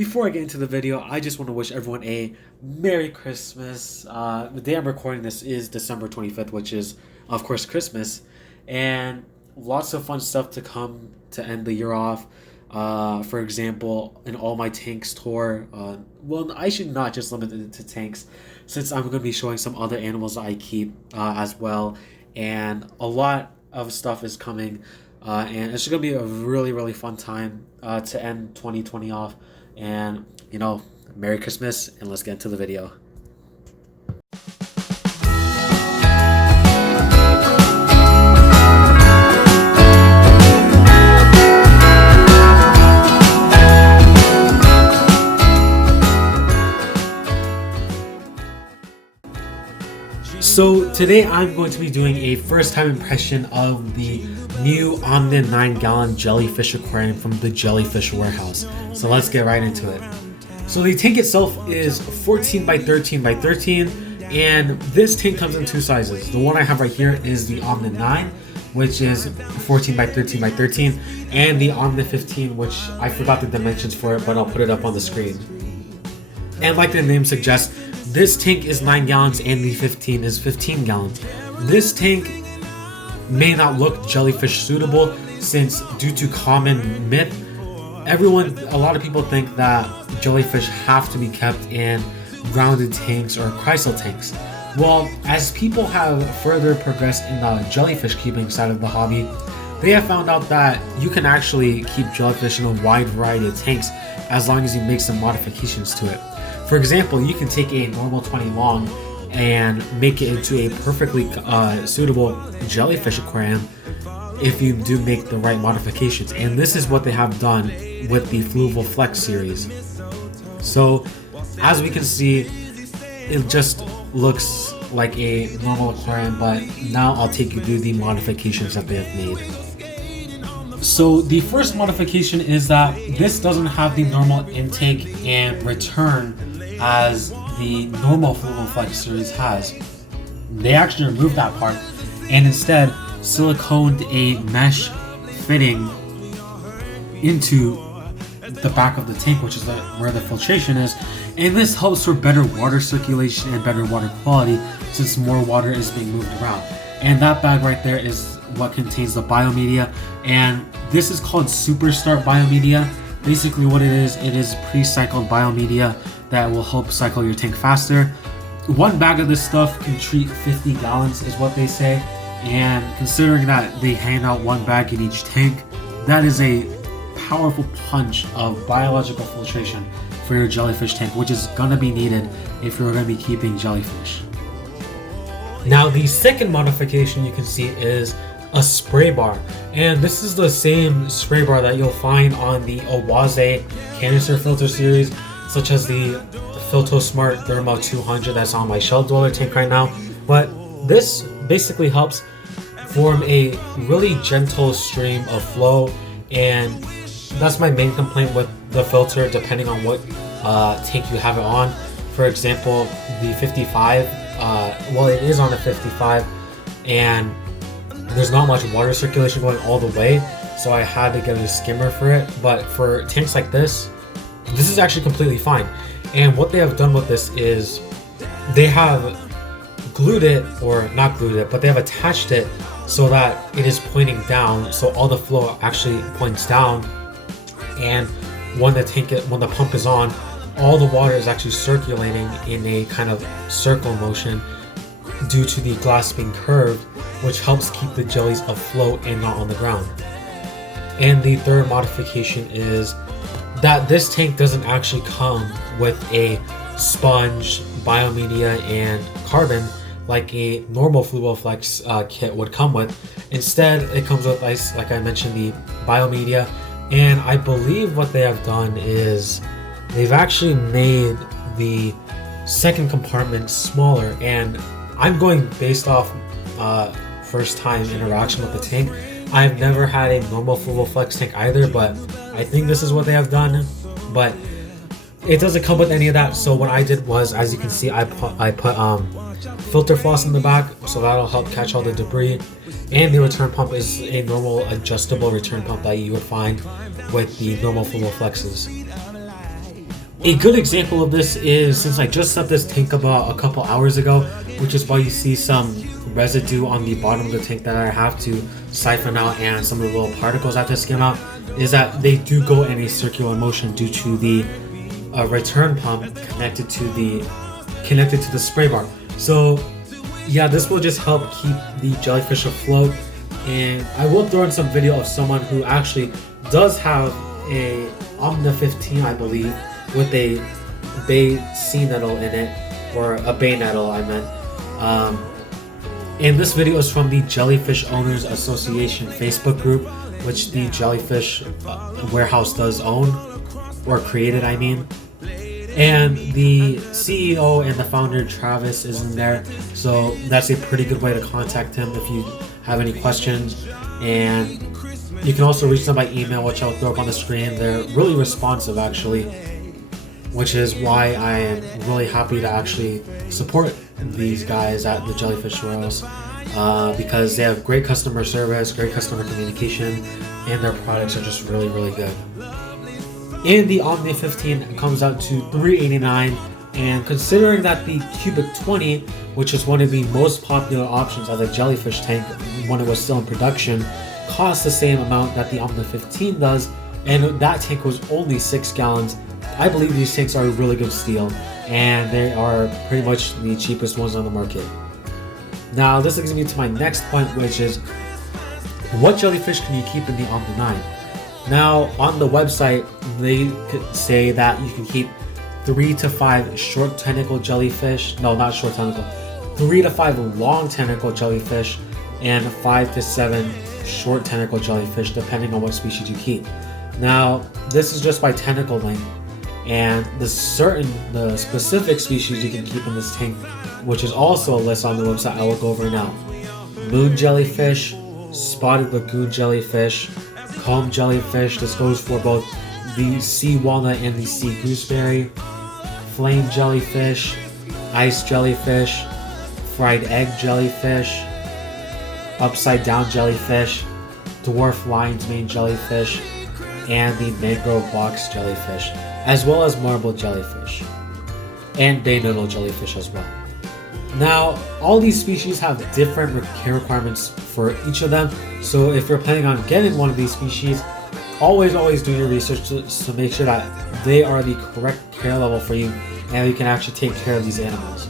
Before I get into the video, I just want to wish everyone a Merry Christmas. The day I'm recording this is December 25th, which is, of course, Christmas. And lots of fun stuff to come to end the year off. For example, an All My Tanks tour. Well, I should not just limit it to tanks, since I'm going to be showing some other animals that I keep as well. And a lot of stuff is coming. And it's going to be a really fun time to end 2020 off. And, Merry Christmas, and let's get into the video. So today I'm going to be doing a first time impression of the new Omni 9-gallon Jellyfish Aquarium from the Jellyfish Warehouse. So let's get right into it. So the tank itself is 14 by 13 by 13, and this tank comes in two sizes. The one I have right here is the Omni 9, which is 14 by 13 by 13, and the Omni 15, which I forgot the dimensions for it, but I'll put it up on the screen. And like the name suggests, this tank is 9 gallons and the 15 is 15 gallons. This tank may not look jellyfish suitable, since due to common myth, a lot of people think that jellyfish have to be kept in grounded tanks or crystal tanks. Well, as people have further progressed in the jellyfish keeping side of the hobby, they have found out that you can actually keep jellyfish in a wide variety of tanks as long as you make some modifications to it. For example, you can take a normal 20 long and make it into a perfectly suitable jellyfish aquarium if you do make the right modifications. And this is what they have done with the Fluval Flex series. So as we can see, it just looks like a normal aquarium, but now I'll take you through the modifications that they have made. So the first modification is that this doesn't have the normal intake and return as the normal Fluval Flex series has. They actually removed that part and instead siliconed a mesh fitting into the back of the tank, which is where the filtration is, and this helps for better water circulation and better water quality since more water is being moved around. And that bag right there is what contains the Biomedia, and this is called Super Start Biomedia. Basically what it is pre-cycled Biomedia that will help cycle your tank faster. One bag of this stuff can treat 50 gallons is what they say, and considering that they hand out one bag in each tank, that is a powerful punch of biological filtration for your jellyfish tank, which is gonna be needed if you're gonna be keeping jellyfish. Now the second modification you can see is a spray bar, and this is the same spray bar that you'll find on the Awaze canister filter series, such as the Filtosmart Thermo 200 that's on my Shell Dweller tank right now. But this basically helps form a really gentle stream of flow, and that's my main complaint with the filter depending on what tank you have it on. For example, the 55, well, it is on a 55 and there's not much water circulation going all the way, so I had to get a skimmer for it. But for tanks like this is actually completely fine. And what they have done with this is they have glued it, or not glued it, but they have attached it so that it is pointing down, so all the flow actually points down, and when the pump is on, all the water is actually circulating in a kind of circle motion due to the glass being curved, which helps keep the jellies afloat and not on the ground. And the third modification is that this tank doesn't actually come with a sponge, Biomedia, and carbon like a normal Fluval Flex kit would come with. Instead, it comes with, like I mentioned, the Biomedia, and I believe what they have done is they've actually made the second compartment smaller, and I'm going based off first time interaction with the tank. I've never had a normal Fluval Flex tank either, but I think this is what they have done. But it doesn't come with any of that, so what I did was, as you can see, I put filter floss in the back, so that'll help catch all the debris. And the return pump is a normal adjustable return pump that you would find with the normal Fluval Flexes. A good example of this is, since I just set this tank about a couple hours ago, which is why you see some residue on the bottom of the tank that I have to siphon out, and some of the little particles I have to skim out, is that they do go in a circular motion due to the return pump connected to the spray bar. So yeah, this will just help keep the jellyfish afloat. And I will throw in some video of someone who actually does have a Omni 15, I believe, with a bay sea nettle in it, or a bay nettle I meant. And this video is from the Jellyfish Owners Association Facebook group, which the Jellyfish Warehouse does own, or created I mean. And the CEO and the founder Travis is in there, so that's a pretty good way to contact him if you have any questions. And you can also reach them by email, which I'll throw up on the screen. They're really responsive actually, which is why I am really happy to actually support these guys at the Jellyfish Warehouse, because they have great customer service, great customer communication, and their products are just really, really good. And the Omni 15 comes out to $389, and considering that the Cubic 20, which is one of the most popular options of the Jellyfish tank when it was still in production, costs the same amount that the Omni 15 does, and that tank was only 6 gallons. I believe these tanks are a really good steal, and they are pretty much the cheapest ones on the market. Now this leads me to my next point, which is, what jellyfish can you keep in the Omni 9? Now on the website they could say that you can keep 3 to 5 short tentacle jellyfish, no, not short tentacle, 3 to 5 long tentacle jellyfish, and 5 to 7 short tentacle jellyfish, depending on what species you keep. Now this is just by tentacle length, and the specific species you can keep in this tank, which is also a list on the website I will go over now: moon jellyfish, spotted lagoon jellyfish, comb jellyfish. This goes for both the sea walnut and the sea gooseberry, flame jellyfish, ice jellyfish, fried egg jellyfish, upside down jellyfish, dwarf lion's mane jellyfish, and the mangrove box jellyfish, as well as marble jellyfish, and bay nettle jellyfish as well. Now, all these species have different care requirements for each of them, so if you're planning on getting one of these species, always do your research to make sure that they are the correct care level for you, and you can actually take care of these animals.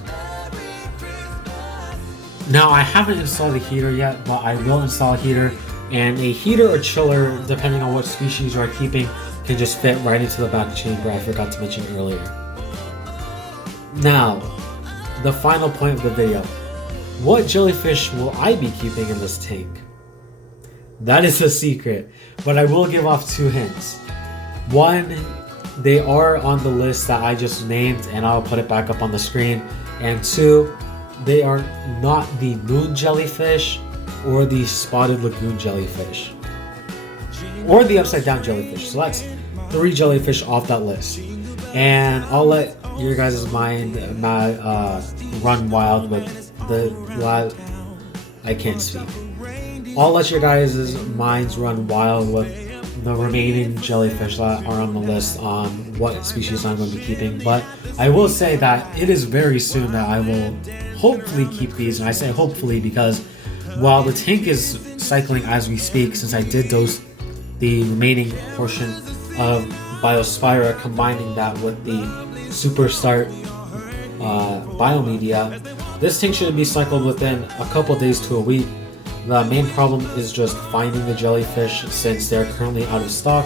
Now, I haven't installed a heater yet, but I will install a heater, and a heater or chiller, depending on what species you are keeping, can just fit right into the back chamber I forgot to mention earlier. Now, the final point of the video. What jellyfish will I be keeping in this tank? That is a secret, but I will give off 2 hints. One, they are on the list that I just named, and I'll put it back up on the screen. And 2, they are not the moon jellyfish or the spotted lagoon jellyfish or the upside down jellyfish. So that's 3 jellyfish off that list, and I'll let your guys' mind run wild with I can't speak. I'll let your guys' minds run wild with the remaining jellyfish that are on the list on what species I'm going to be keeping. But I will say that it is very soon that I will hopefully keep these, and I say hopefully because while the tank is cycling as we speak, since I did dose the remaining portion of Biospira, combining that with the Superstart Biomedia, this tank should be cycled within a couple days to a week. The main problem is just finding the jellyfish since they're currently out of stock,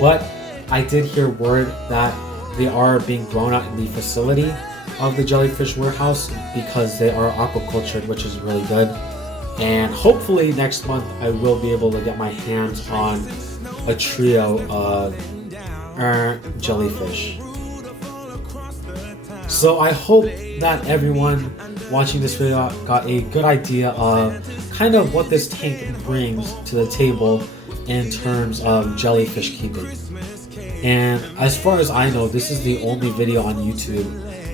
but I did hear word that they are being grown out in the facility of the Jellyfish Warehouse because they are aquacultured, which is really good. And hopefully next month I will be able to get my hands on a trio of jellyfish. So I hope that everyone watching this video got a good idea of kind of what this tank brings to the table in terms of jellyfish keeping. And as far as I know, this is the only video on YouTube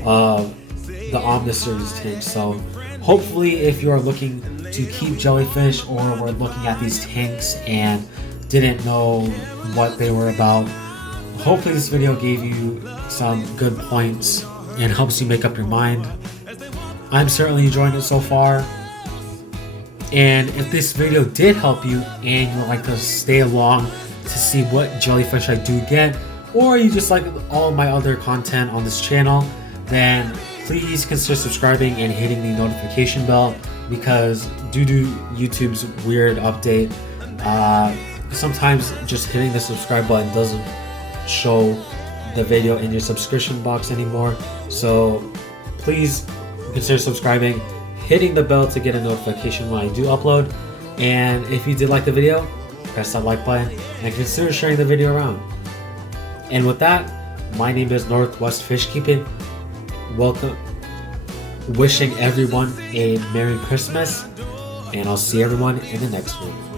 of the Omni series tank. So hopefully if you are looking to keep jellyfish, or were looking at these tanks and didn't know what they were about, hopefully this video gave you some good points and helps you make up your mind. I'm certainly enjoying it so far. And if this video did help you and you would like to stay along to see what jellyfish I do get, or you just like all my other content on this channel, then please consider subscribing and hitting the notification bell, because due to YouTube's weird update, sometimes just hitting the subscribe button doesn't show the video in your subscription box anymore. So please consider subscribing, hitting the bell to get a notification when I do upload. And if you did like the video, press that like button and consider sharing the video around. And with that, my name is Northwest Fish Keeping. Welcome, wishing everyone a Merry Christmas, and I'll see everyone in the next one.